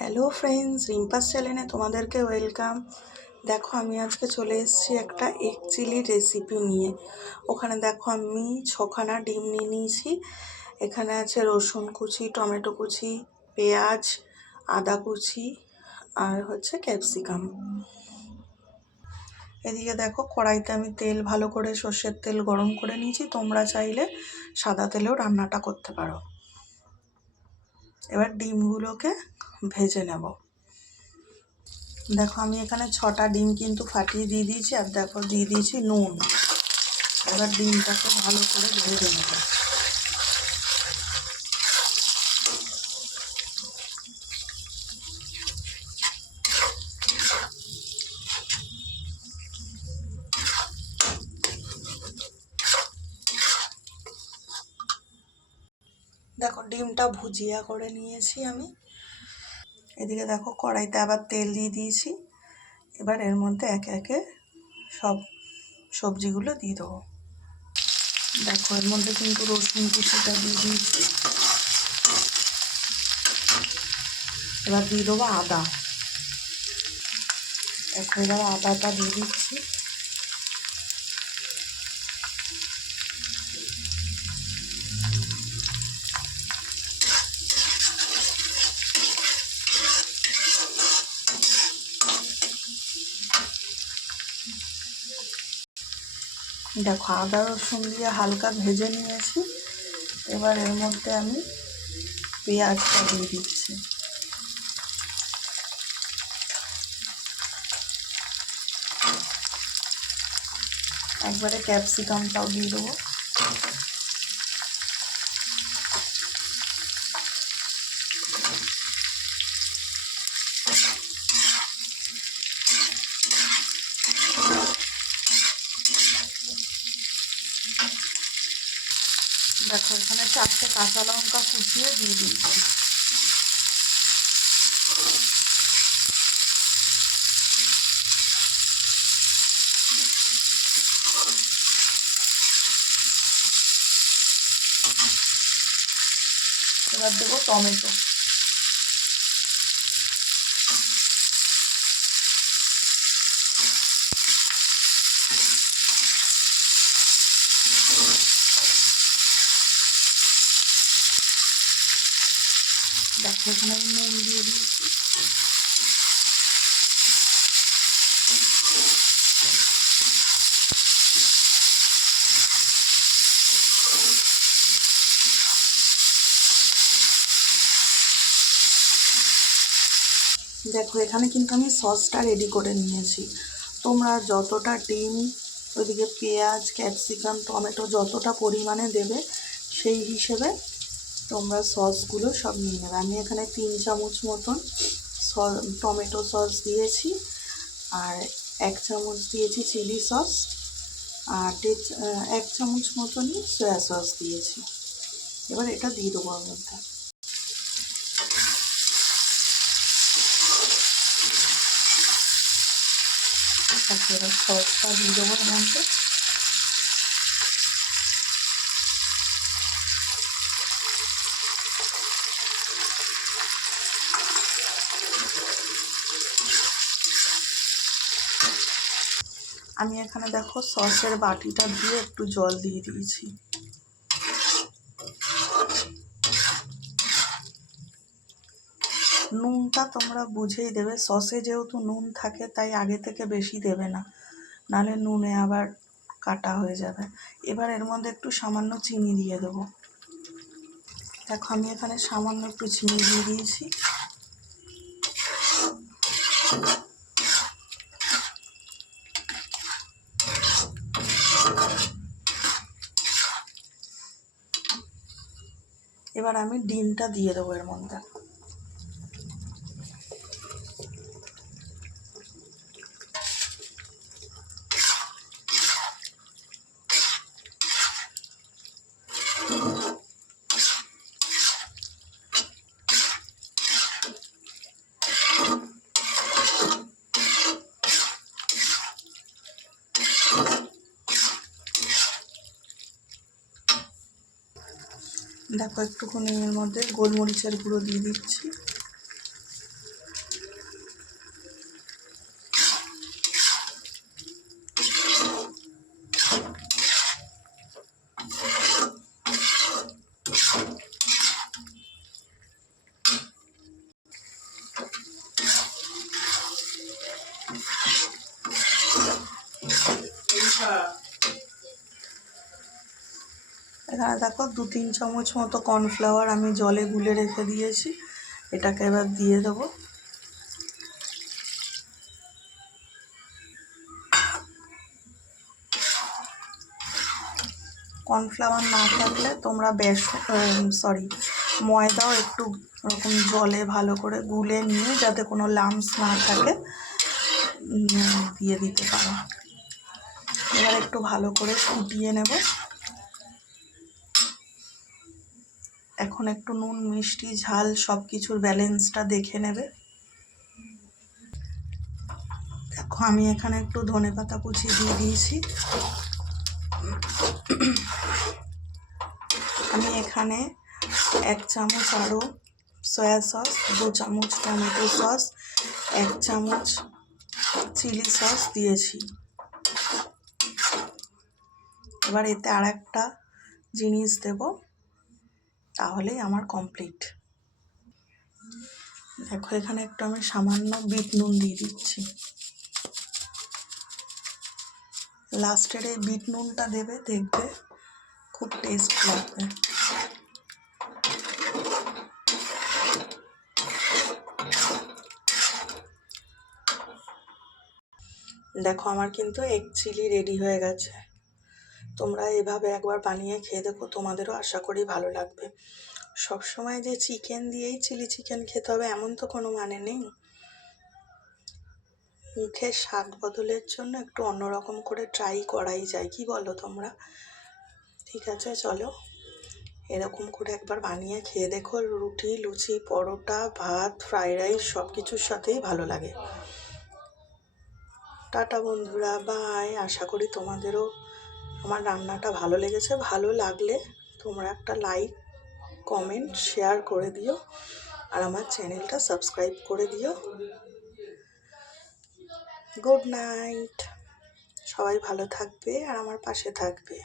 Hello friends, রিম্পাস চ্যানেলে তোমাদেরকে welcome. দেখো আমি আজকে চলে এসেছি একটা এগ চিলি রেসিপি নিয়ে। ওখানে দেখো আমি 6খানা ডিম নিয়ে নিয়েছি। এখানে আছে রসুন কুচি, টমেটো কুচি, পেঁয়াজ, আদা কুচি আর হচ্ছে ক্যাপসিকাম। এদিকে দেখো কড়াইতে আমি তেল ভালো করে সর্ষের তেল গরম করে নিয়েছি। তোমরা চাইলে সাদা তেলেও রান্নাটা করতে পারো। এবার ডিমগুলোকে ভেজে নেব। দেখো আমি এখানে 6টা ডিম কিন্তু ফাটিয়ে দিয়ে দিয়েছি, আর দেখো দিয়ে দিয়েছি নুন। এবার ডিমটাকে ভালো করে ভেজে নেব। দেখো ডিমটা ভুজিয়া করে নিয়েছি আমি। এদিকে দেখো কড়াইতে আবার তেল দিয়ে দিয়েছি। এবার এর মধ্যে একে একে সব সবজিগুলো দিয়ে দেবো। দেখো এর মধ্যে কিন্তু রসুন কুচিটা দিয়ে দিয়েছি। এবার দিয়ে দেবো আদা। দেখো এবার আদাটা দিয়ে দিচ্ছি। দেখো আদা রসুন দিয়ে হালকা ভেজে নিয়েছি। এবার এর মধ্যে আমি পেঁয়াজটা দিয়ে দিচ্ছি। একবারে ক্যাপসিকামটাও দিয়ে দেবো। দেখো এখানে 4টে কাঁচা লঙ্কা কুচিয়ে দিয়ে দিয়েছি। এবার দেবো টমেটো। দেখো এখানে নুন দিয়ে দিয়েছি। দেখো এখানে কিন্তু আমি সসটা রেডি করে নিয়েছি। তোমরা যতটা ডিম, ওইদিকে পেঁয়াজ, ক্যাপসিকাম, টমেটো যতটা পরিমাণে দেবে সেই হিসেবে তোমরা সসগুলো সব নিয়ে নেবে। আমি এখানে 3 চামচ মতন টমেটো সস দিয়েছি, আর 1 চামচ দিয়েছি চিলি সস, আর 1 চামচ মতনই সয়া সস দিয়েছি। এবার এটা দিয়ে দেবো ওর মধ্যে। এবার সসটা দিয়ে দেবো এর মধ্যে। আমি এখানে দেখো সসের বাটিটা দিয়ে একটু জল দিয়ে দিয়েছি। নুনটা তোমরা বুঝেই দেবে। সসে যেহেতু নুন থাকে তাই আগে থেকে বেশি দেবে না, নাহলে নুনে আবার কাটা হয়ে যাবে। এবার এর মধ্যে একটু সামান্য চিনি দিয়ে দেবো। দেখো আমি এখানে সামান্য একটু চিনি দিয়ে দিয়েছি। এবার আমি ডিমটা দিয়ে দেবো এর মধ্যে। দেখো একটুখানি এর মধ্যে গোলমরিচের গুঁড়ো দিয়ে দিচ্ছি। এখানে দেখো 2-3 চামচ মতো কর্নফ্লাওয়ার আমি জলে গুলে রেখে দিয়েছি, এটাকে এবার দিয়ে দেবো। কর্নফ্লাওয়ার না থাকলে তোমরা ময়দাও একটু ওরকম জলে ভালো করে গুলে নিয়ে, যাতে কোনো লাম্পস না থাকে, দিয়ে দিতে পারো। এবার একটু ভালো করে ফুটিয়ে নেব। এখন একটু নুন, মিষ্টি, ঝাল সব কিছুর ব্যালেন্সটা দেখে নেবে। দেখো আমি এখানে একটু ধনেপাতা কুচি দিয়ে দিয়েছি। আমি এখানে 1 চামচ আরও সয়া সস, 2 চামচ টমেটো সস, 1 চামচ চিলি সস দিয়েছি। এবার এতে আর একটা জিনিস দেব, তাহলেই আমার কমপ্লিট। দেখো এখানে একটু আমি সামান্য বিট নুন দিয়ে দিচ্ছি। লাস্টের এই বিট নুনটা দেবে, দেখবে খুব টেস্ট লাগবে। দেখো আমার কিন্তু এগ চিলি রেডি হয়ে গেছে। তোমরা এভাবে একবার বানিয়ে খেয়ে দেখো, তোমাদেরও আশা করি ভালো লাগবে। সবসময় যে চিকেন দিয়েই চিলি চিকেন খেতে হবে এমন তো কোনো মানে নেই। মুখের স্বাদ বদলের জন্য একটু অন্যরকম করে ট্রাই করাই যায়, কি বলো তোমরা? ঠিক আছে, চলো এরকম করে একবার বানিয়ে খেয়ে দেখো। রুটি, লুচি, পরোটা, ভাত, ফ্রাইড রাইস সব কিছুর সাথেই ভালো লাগে। টাটা বন্ধুরা, বাই। আশা করি তোমাদেরও আমার রান্নাটা ভালো লেগেছে। ভালো লাগলে তোমরা একটা লাইক, কমেন্ট, শেয়ার করে দিও, আর আমার চ্যানেলটা সাবস্ক্রাইব করে দিও। Good night. সবাই ভালো থাকবে আর আমার পাশে থাকবে।